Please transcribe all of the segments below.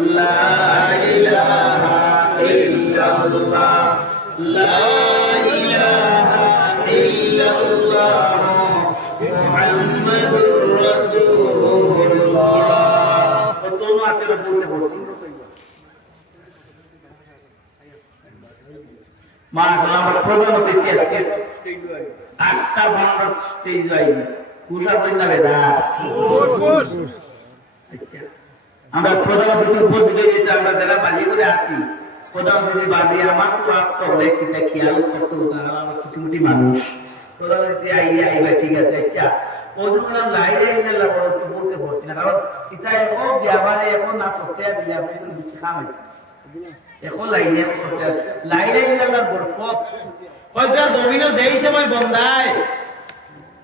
لا إله إلا الله لا إله إلا الله محمد رسول আচ্ছা আমরা অতিথি উপস্থিত হয়েছে আমরা যারা বাজি করে প্রধান অতিথি বাজি আমার তো আসতে হবে কিন্তু খেয়াল করতে হতো মানুষ আছে আচ্ছা লাই লাই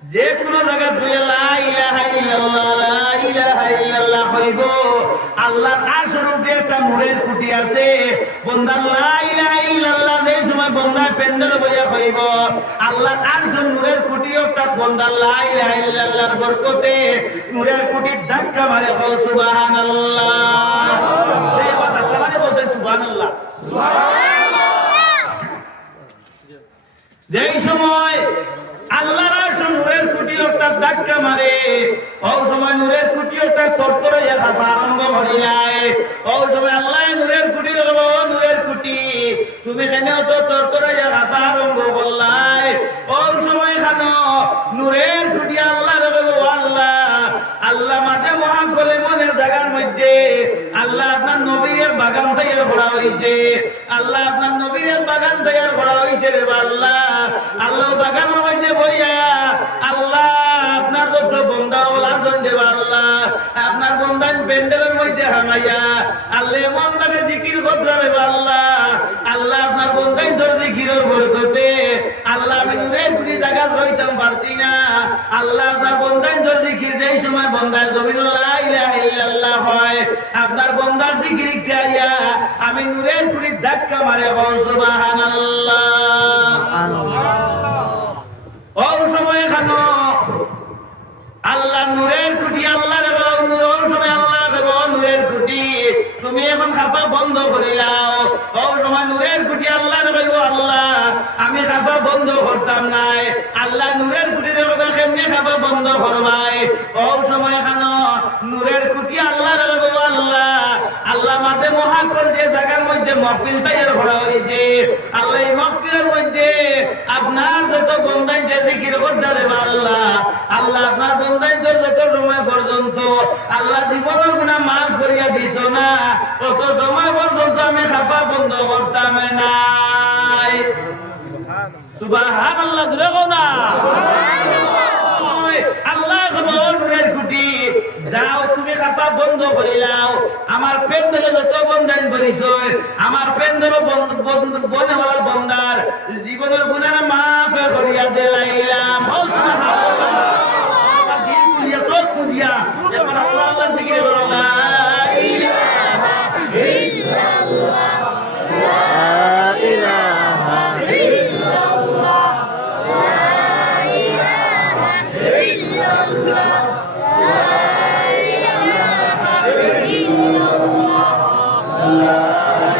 যে কোনো জায়গা তুই লা লা হইব। আল্লাহর আশরূপে একটা নূরের খুঁটি আছে। বন্দা লা ইলাহা ইল্লাল্লাহ যে সময় বন্দা পেন্ডেল বইয়া হইব আল্লাহর আরশ নূরের খুঁটি একটা বন্দা লা ইলাহা ইল্লাল্লাহর বরকতে নূরের খুঁটির ধাক্কা মারে। হও সুবহানাল্লাহ। এই আবার ধাক্কা মারে বলছেন সুবহানাল্লাহ। যেই সময় ও সময় নূরের খুঁটি অর্থাৎ তরতরে হাফা আরম্ভ করি যায়। ও সময় আল্লাহ নূরের খুঁটি রকম নূরের খুঁটি, তুমি কেন তো তরতরে হাফা আরম্ভ করলাই। ও সময় কেন নূরের খুঁটি আল্লাহ আল্লাহ আল্লাহ মাঝে মহান করে মনের জায়গার মধ্যে, আল্লাহ আপনার নবীর বাগান তৈরি করা হয়েছে। আল্লাহ আপনার নবীর বাগান তৈরি করা হয়েছে রে আল্লাহ আল্লাহ বাগানের প্যান্ডেলের মধ্যে হামাইয়া, আল্লাহ এমন ভাবে জিকির করতে আল্লাহ আল্লাহ আপনার বন্ধাই তোর জিকিরের বরকতে, আল্লাহ আমি নূরের কুড়ি জায়গা রইতাম পারছি না, আল্লাহ আপনার বন্ধাই তোর জিকির যেই সময় বন্ধায় জমিন ইল্লাল্লাহ হয়, আপনার বন্দার জিকির গাইয়া আমি নূরের কুড়ি ধাক্কা মারে সুবহানাল্লাহ। করতাম নাই। আল্লাহ নূরের রে কইবে কেমনে বন্ধ করবাই। ও সময় খানো নূরের খুঁটি আল্লাহ কইব আল্লাহ। আল্লাহ মাতে মহাকল যে জায়গার মধ্যে মহফিল তৈরি করা হয়েছে। আল্লাহ এই মহফিলের মধ্যে আপনার যত বন্ধাই যে জিকির করতে আল্লাহ। আল্লাহ আপনার বন্ধাই তো যত সময় পর্যন্ত আল্লাহ জীবনের গুণা মাফ করিয়া দিছ না, তত সময় পর্যন্ত আমি খাপা বন্ধ করতাম নাই। সুবাহান আল্লাহ জুড়ে কও না। আল্লাহ খবর নূরের খুঁটি যাও তুমি খাপা বন্ধ করিলাও আমার পেন্ডেলে যত বন্ধান করিছ আমার পেন্ডেল বনেওয়ালার বন্দার জীবনের গুণার মাফ করিয়া দিলাইলাম। ও সুবহানাল্লাহ। আমার দিল খুলিয়া, চোখ বুঝিয়া, এখন আল্লাহ আল্লাহ জিকির করো, লা আজমল হোসেনের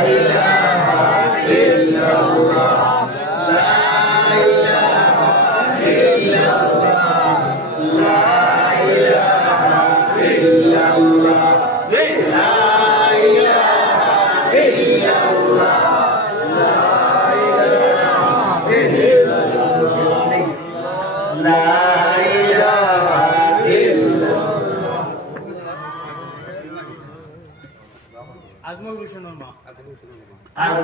Al